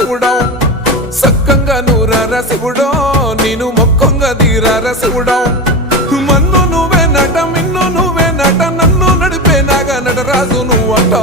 శివుడో సక్కంగా నూరారా శివుడో నేను మొక్కంగా తీరారా శివుడో మన్ను నువ్వే నట మిన్ను నువ్వే నట నన్ను నడిపే నాగా నటరాజు నువ్వట